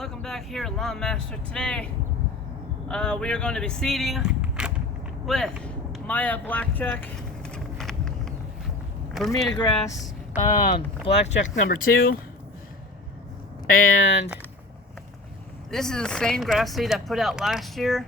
Welcome back here at Lawn Master. Today we are going to be seeding with Maya Blackjack Bermuda grass, Blackjack number 2, and this is the same grass seed I put out last year.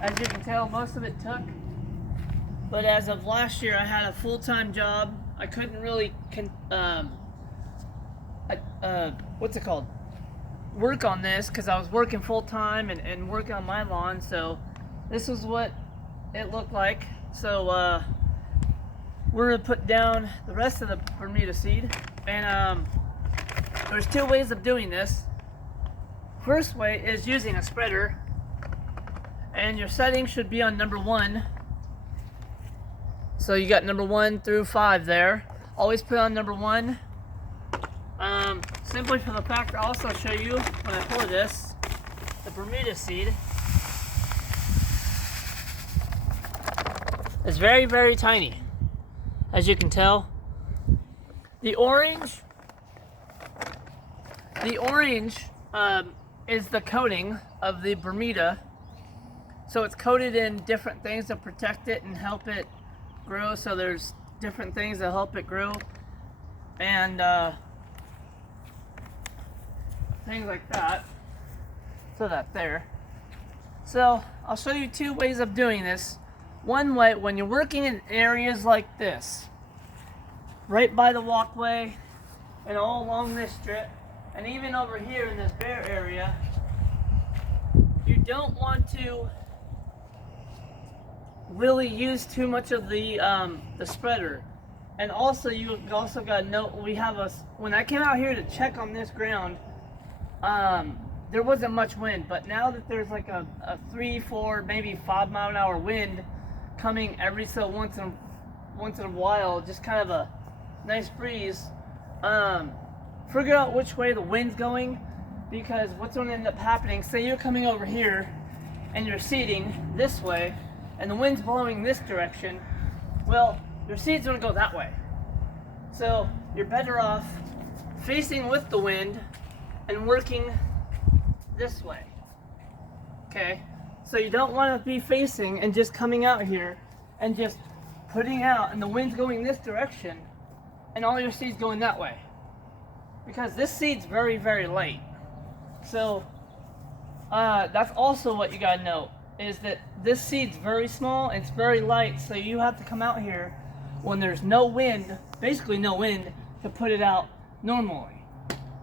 As you can tell, most of it took, but as of last year I had a full-time job. I couldn't really work on this because I was working full-time and working on my lawn. So this was what it looked like. So we're gonna put down the rest of the Bermuda seed, and there's 2 ways of doing this. First way is using a spreader, and your setting should be on number 1. So you got number 1 through 5 there. Always put on number 1. Simply for the fact, I'll also show you when I pour this, the Bermuda seed is very, very tiny, as you can tell. The orange is the coating of the Bermuda. So it's coated in different things to protect it and help it grow. So there's different things that help it grow, and things like that. So that there. So I'll show you 2 ways of doing this. One way, when you're working in areas like this, right by the walkway and all along this strip, and even over here in this bare area, you don't want to really use too much of the spreader. And also, you also got to note, when I came out here to check on this ground, there wasn't much wind, but now that there's like a 3, 4, maybe 5 mile an hour wind coming every so once in a while, just kind of a nice breeze, figure out which way the wind's going, because what's going to end up happening, say you're coming over here and you're seeding this way and the wind's blowing this direction, well, your seed's going to go that way. So you're better off facing with the wind and working this way. Okay, so you don't want to be facing and just coming out here and just putting out and the wind's going this direction and all your seeds going that way, because this seed's very, very light. So that's also what you gotta know, is that this seed's very small, it's very light, so you have to come out here when there's no wind, basically no wind, to put it out normally.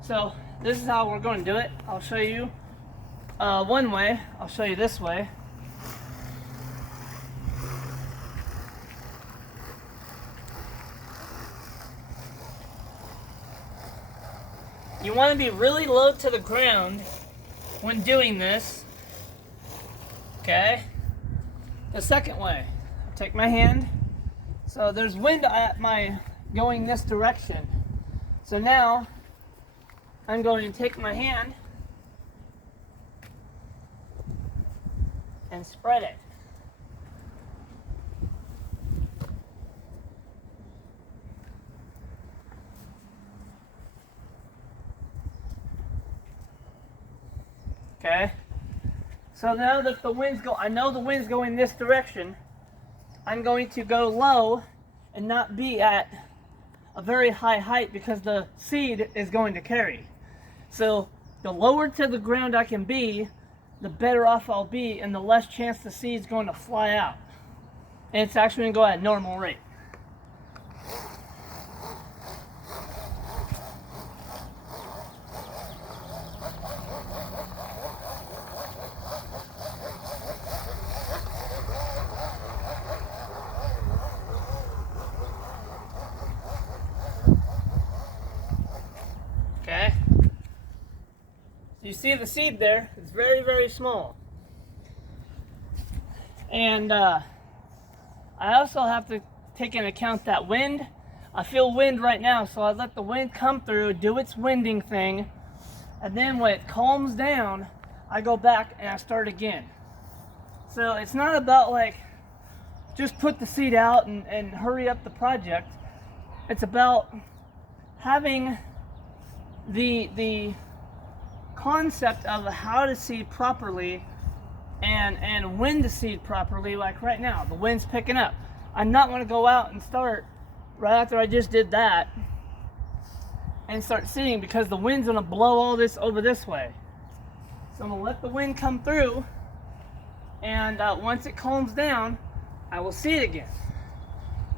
So this is how we're going to do it. I'll show you one way. I'll show you this way. You want to be really low to the ground when doing this. Okay? The second way, I'll take my hand. So there's wind at my going this direction. So now I'm going to take my hand and spread it. Okay? So now that I know the wind's going this direction, I'm going to go low and not be at a very high height, because the seed is going to carry. So the lower to the ground I can be, the better off I'll be, and the less chance the seed's going to fly out. And it's actually going to go at a normal rate. Okay? You see the seed there? It's very, very small. And I also have to take into account that wind. I feel wind right now, so I let the wind come through, do its winding thing, and then when it calms down, I go back and I start again. So it's not about like just put the seed out and hurry up the project. It's about having the concept of how to seed properly and when to seed properly. Like right now, the wind's picking up. I'm not going to go out and start right after I just did that and start seeding, because the wind's going to blow all this over this way. So I'm going to let the wind come through, and once it calms down, I will seed again.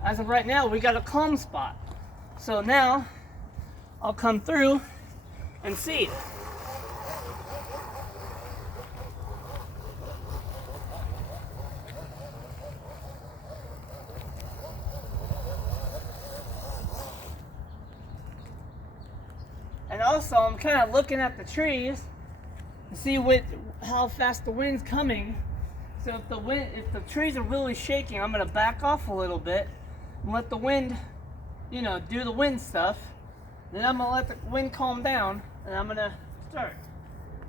As of right now, we got a calm spot. So now I'll come through and seed. And also, I'm kind of looking at the trees to see how fast the wind's coming. So if the trees are really shaking, I'm going to back off a little bit and let the wind, do the wind stuff. Then I'm going to let the wind calm down, and I'm going to start.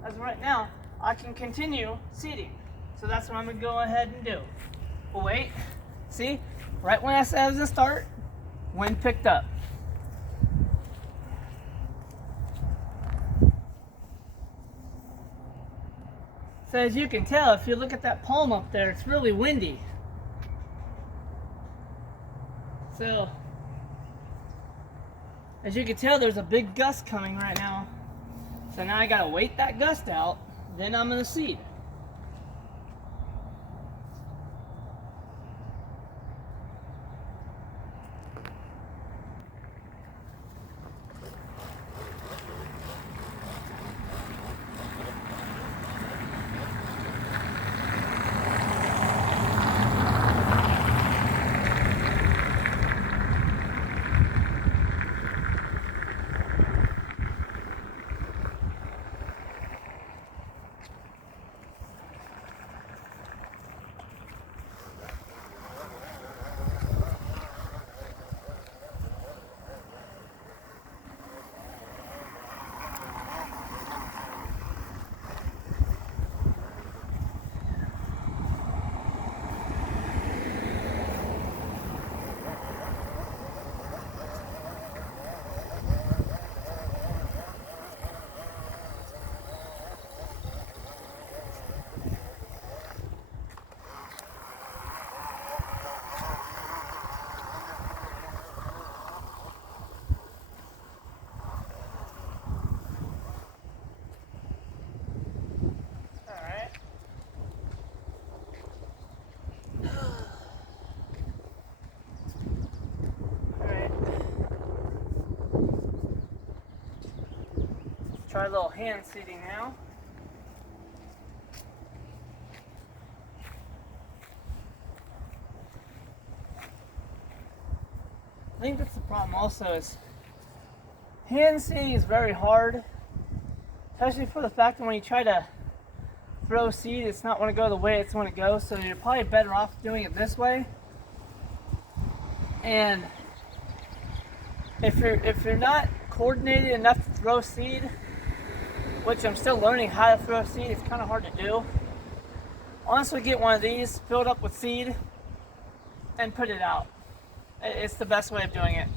As of right now, I can continue seeding. So that's what I'm going to go ahead and do. But wait, see, right when I said I was going to start, wind picked up. So as you can tell, if you look at that palm up there, it's really windy. So, as you can tell, there's a big gust coming right now. So now I gotta wait that gust out, then I'm gonna seed. Try a little hand seeding now. I think that's the problem also, is hand seeding is very hard, especially for the fact that when you try to throw seed, it's not going to go the way it's going to go, so you're probably better off doing it this way. And if you're not coordinated enough to throw seed, which I'm still learning how to throw seed, it's kind of hard to do. Honestly, get one of these, fill it up with seed, and put it out. It's the best way of doing it.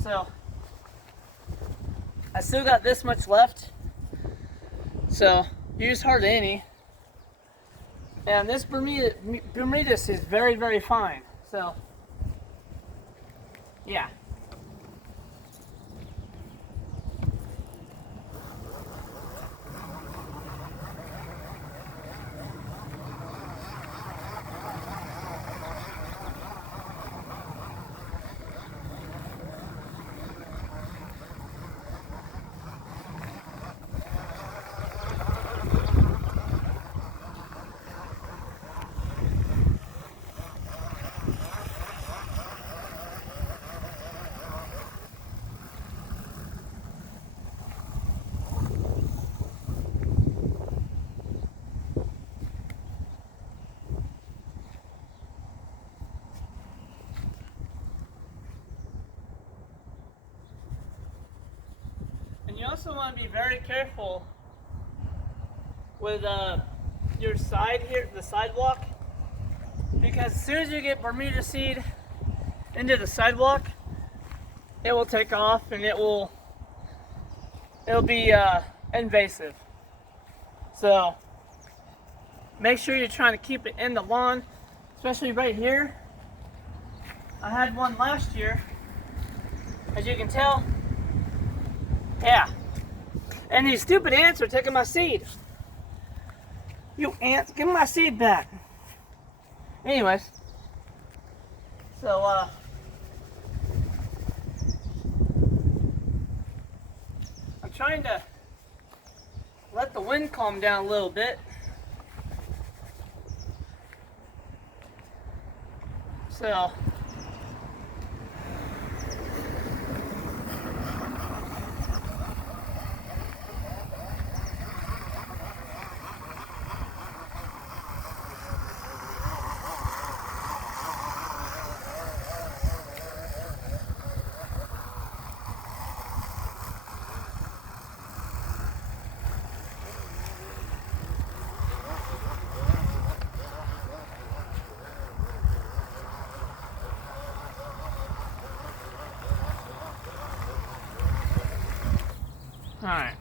So, I still got this much left, so use hardly any. And this Bermudas is very, very fine. So, yeah. You also want to be very careful with your side here, the sidewalk, because as soon as you get Bermuda seed into the sidewalk, it will take off and it'll be invasive. So make sure you're trying to keep it in the lawn, especially right here. I had one last year, as you can tell. Yeah. And these stupid ants are taking my seed. You ants, give me my seed back. Anyways, so I'm trying to let the wind calm down a little bit. So all right.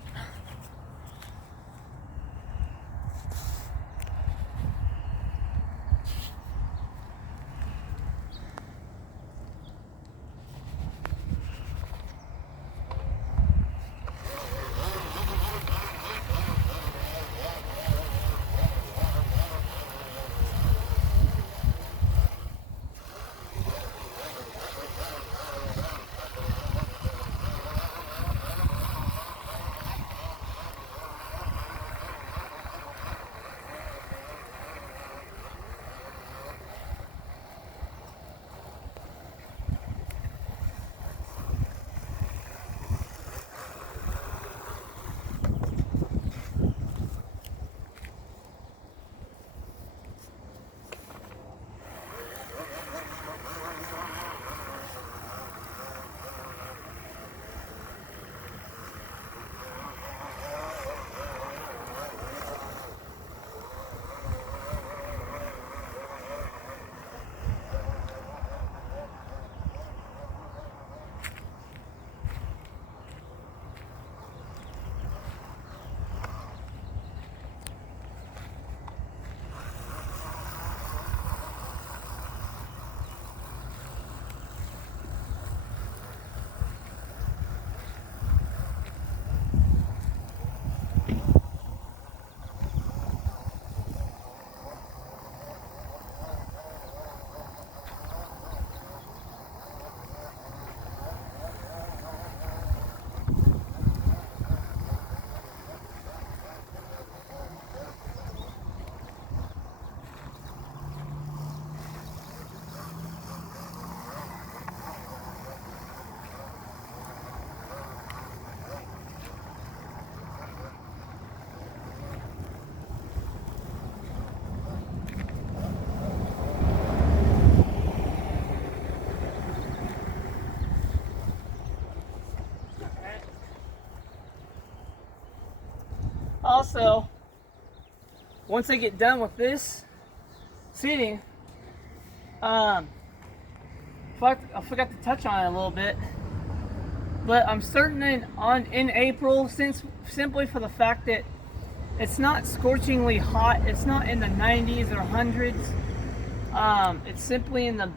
Also, once I get done with this seeding, I forgot to touch on it a little bit, but I'm starting in April, simply for the fact that it's not scorchingly hot. It's not in the 90s or 100s. It's simply in the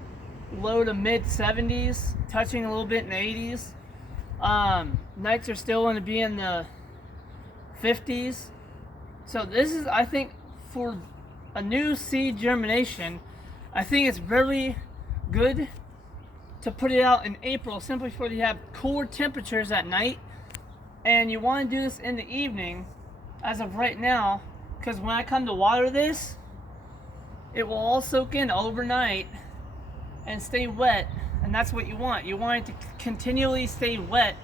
low to mid 70s, touching a little bit in the 80s. Nights are still going to be in the 50s. So this is, I think, for a new seed germination, I think it's really good to put it out in April, simply for you have cooler temperatures at night, and you want to do this in the evening as of right now, because when I come to water this, it will all soak in overnight and stay wet, and that's what you want. You want it to continually stay wet,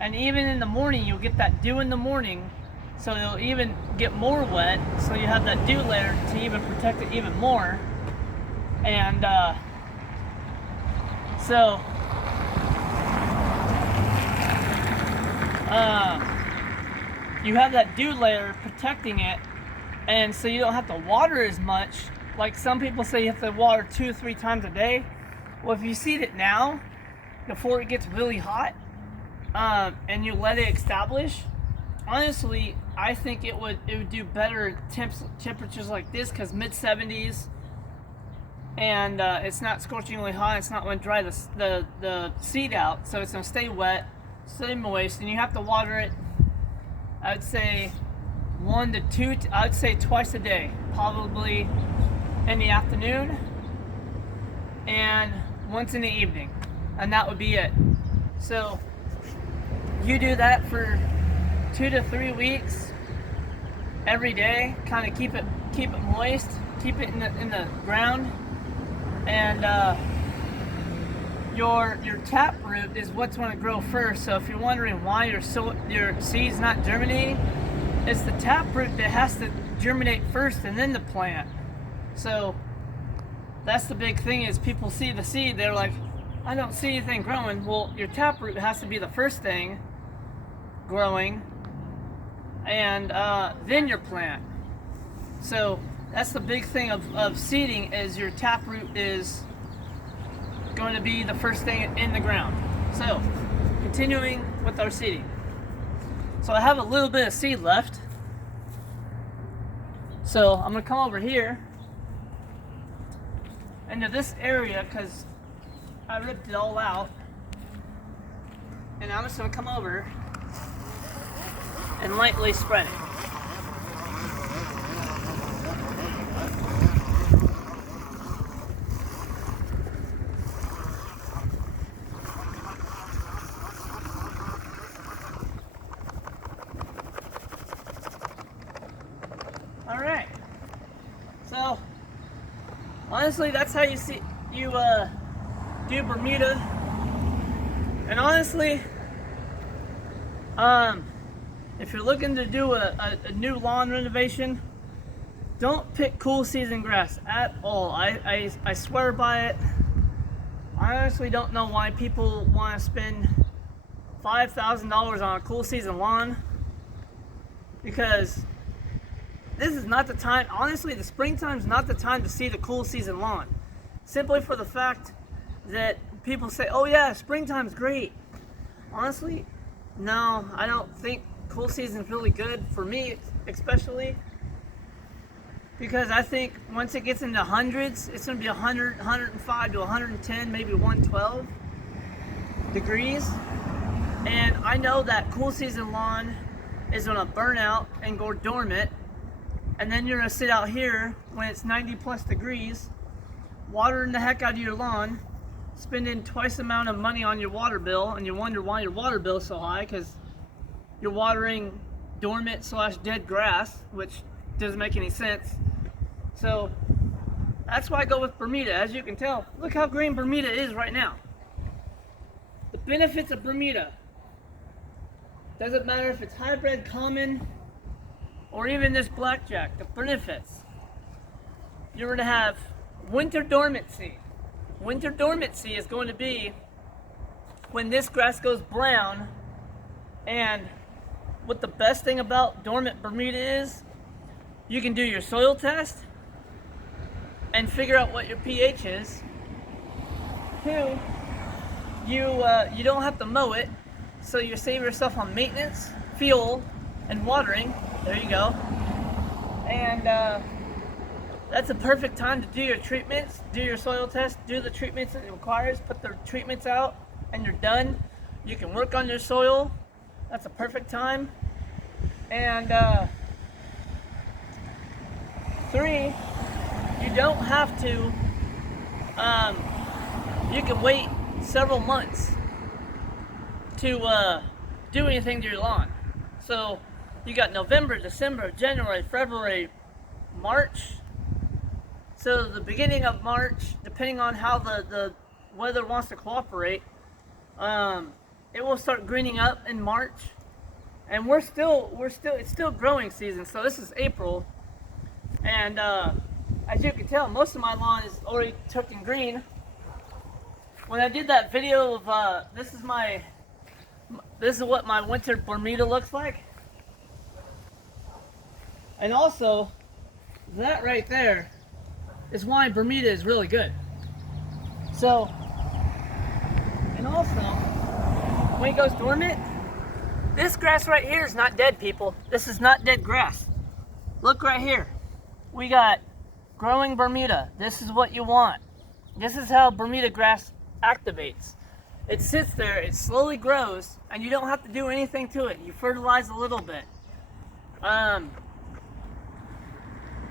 and even in the morning you'll get that dew in the morning, so it'll even get more wet, so you have that dew layer to even protect it even more. And so you have that dew layer protecting it, and so you don't have to water as much. Like some people say you have to water 2 or 3 times a day. Well, if you seed it now before it gets really hot, and you let it establish, honestly, I think it would do better temperatures like this, because mid 70s, and it's not scorchingly hot. It's not going to dry the seed out, so it's going to stay wet, stay moist, and you have to water it. I'd say 1 to 2. I'd say twice a day, probably in the afternoon and once in the evening, and that would be it. So you do that for 2 to 3 weeks every day. Kind of keep it moist, keep it in the ground, and your tap root is what's going to grow first. So if you're wondering why your seed's not germinating, it's the tap root that has to germinate first and then the plant. So that's the big thing, is people see the seed, they're like, I don't see anything growing. Well, your taproot has to be the first thing growing, and then your plant. So that's the big thing of seeding, is your taproot is going to be the first thing in the ground. So continuing with our seeding. So I have a little bit of seed left. So I'm going to come over here into this area, because I ripped it all out, and I'm just going to come over and lightly spread it. All right. So honestly, that's how you do Bermuda. And honestly, if you're looking to do a new lawn renovation, don't pick cool season grass at all. I swear by it. I honestly don't know why people want to spend $5,000 on a cool season lawn, because this is not the time. Honestly, the springtime is not the time to see the cool season lawn. Simply for the fact that people say, oh yeah, springtime's great. Honestly, no, I don't think cool season's really good for me, especially because I think once it gets into hundreds, it's going to be 100, 105 to 110, maybe 112 degrees. And I know that cool season lawn is going to burn out and go dormant. And then you're going to sit out here when it's 90 plus degrees, watering the heck out of your lawn, spending twice the amount of money on your water bill, and you wonder why your water bill is so high, because you're watering dormant / dead grass, which doesn't make any sense. So that's why I go with Bermuda. As you can tell, look how green Bermuda is right now. The benefits of Bermuda. Doesn't matter if it's hybrid, common, or even this blackjack. The benefits. You're going to have winter dormancy. Winter dormancy is going to be when this grass goes brown. And what the best thing about dormant Bermuda is, you can do your soil test and figure out what your pH is. 2, you don't have to mow it, so you save yourself on maintenance, fuel, and watering. There you go. And that's a perfect time to do your treatments, do your soil test, do the treatments that it requires, put the treatments out, and you're done. You can work on your soil. That's a perfect time. And 3, you don't have to, you can wait several months to do anything to your lawn. So you got November, December, January, February, March. So the beginning of March, depending on how the weather wants to cooperate, it will start greening up in March. And it's still growing season. So this is April. And as you can tell, most of my lawn is already turning green. When I did that video of this is what my winter Bermuda looks like. And also, that right there is why Bermuda is really good. So, and also, when it goes dormant, This grass right here is not dead, people. This is not dead grass. Look right here. We got growing Bermuda. This is what you want. This is how Bermuda grass activates. It sits there, it slowly grows, and you don't have to do anything to it. You fertilize a little bit.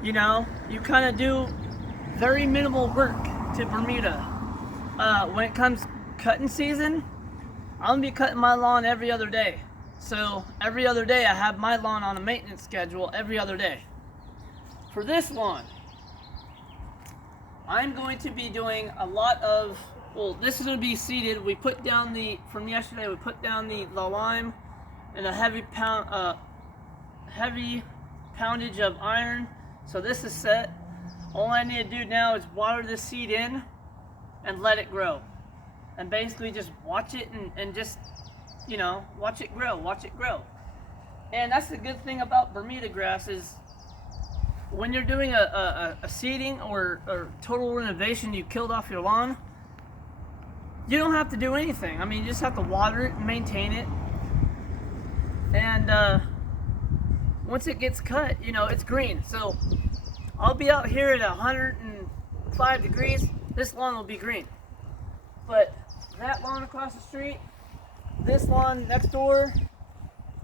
You know, you kind of do very minimal work to Bermuda. When it comes cutting season, I'm gonna be cutting my lawn every other day. So every other day I have my lawn on a maintenance schedule every other day. For this lawn, I'm going to be doing a lot of, well, this is going to be seeded. We put down from yesterday, we put down the lime and a heavy poundage of iron. So this is set. All I need to do now is water the seed in and let it grow. And basically just watch it and just, you know, watch it grow. And that's the good thing about Bermuda grass is when you're doing a seeding or total renovation, you killed off your lawn, you don't have to do anything. I mean, you just have to water it and maintain it. And once it gets cut, you know, it's green. So I'll be out here at 105 degrees. This lawn will be green. But that lawn across the street, this lawn next door,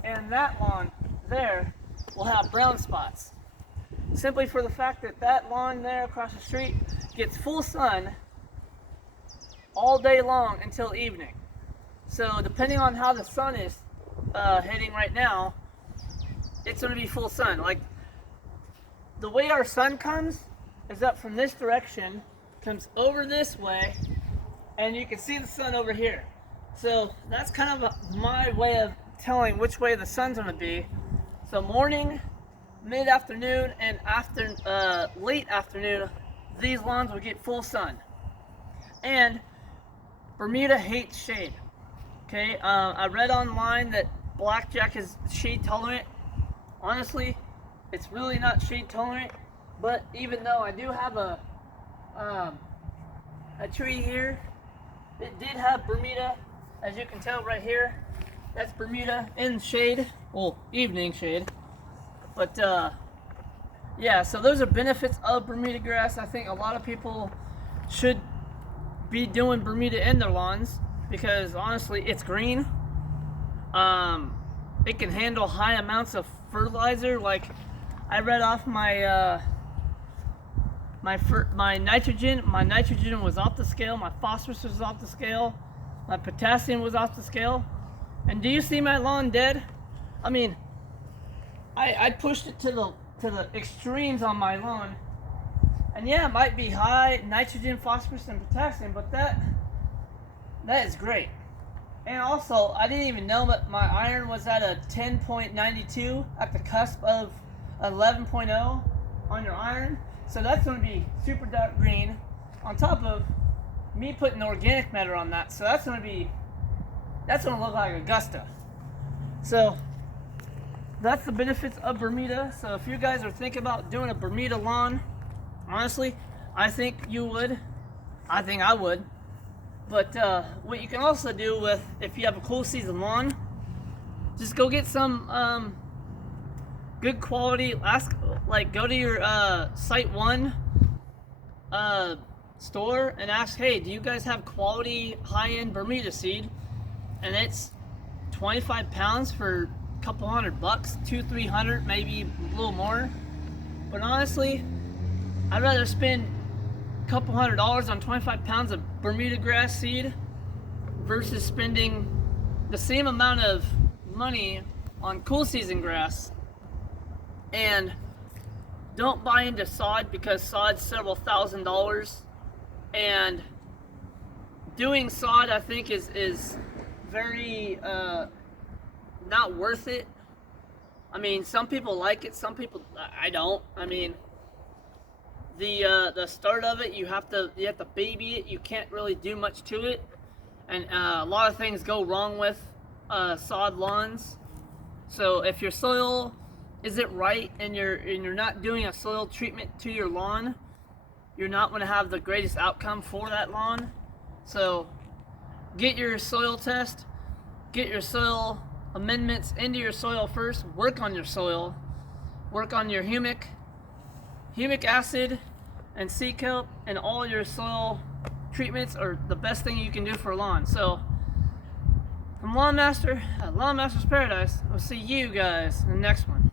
and that lawn there will have brown spots. Simply for the fact that that lawn there across the street gets full sun all day long until evening. So depending on how the sun is hitting right now, it's going to be full sun. Like the way our sun comes is up from this direction, comes over this way, and you can see the sun over here. So that's kind of my way of telling which way the sun's going to be. So morning, mid-afternoon, and late afternoon, these lawns will get full sun. And Bermuda hates shade. Okay, I read online that Blackjack is shade tolerant. Honestly, it's really not shade tolerant. But even though I do have a tree here, it did have Bermuda, as you can tell right here. That's Bermuda in shade, well, evening shade. But yeah, so those are benefits of Bermuda grass. I think a lot of people should be doing Bermuda in their lawns because honestly, it's green. It can handle high amounts of fertilizer. Like I read off my my nitrogen was off the scale. My phosphorus was off the scale. My potassium was off the scale. And do you see my lawn dead? I mean, I pushed it to the extremes on my lawn, and yeah, it might be high nitrogen, phosphorus, and potassium, but that is great. And also, I didn't even know that my iron was at a 10.92 at the cusp of 11.0 on your iron, so that's going to be super dark green. On top of me putting organic matter on that, so that's going to look like Augusta. So that's the benefits of Bermuda. So if you guys are thinking about doing a Bermuda lawn, honestly, I think you would. I think I would. But what you can also do with, if you have a cool season lawn, just go get some good quality. Go to your Site One store and ask, hey, do you guys have quality high-end Bermuda seed? And it's 25 pounds for couple $100, $200-300, maybe a little more. But honestly, I'd rather spend a couple $100 on 25 pounds of Bermuda grass seed versus spending the same amount of money on cool season grass. And don't buy into sod because sod's several $1,000s, and doing sod I think is very not worth it. I mean, some people like it, some people I don't. I mean, the start of it, you have to baby it. You can't really do much to it, and a lot of things go wrong with sod lawns. So if your soil isn't right and you're not doing a soil treatment to your lawn, you're not going to have the greatest outcome for that lawn. So get your soil test, get your soil amendments into your soil first. Work on your soil. Work on your humic acid and sea kelp, and all your soil treatments are the best thing you can do for a lawn. So from Lawn Master at Lawn Master's Paradise, we'll see you guys in the next one.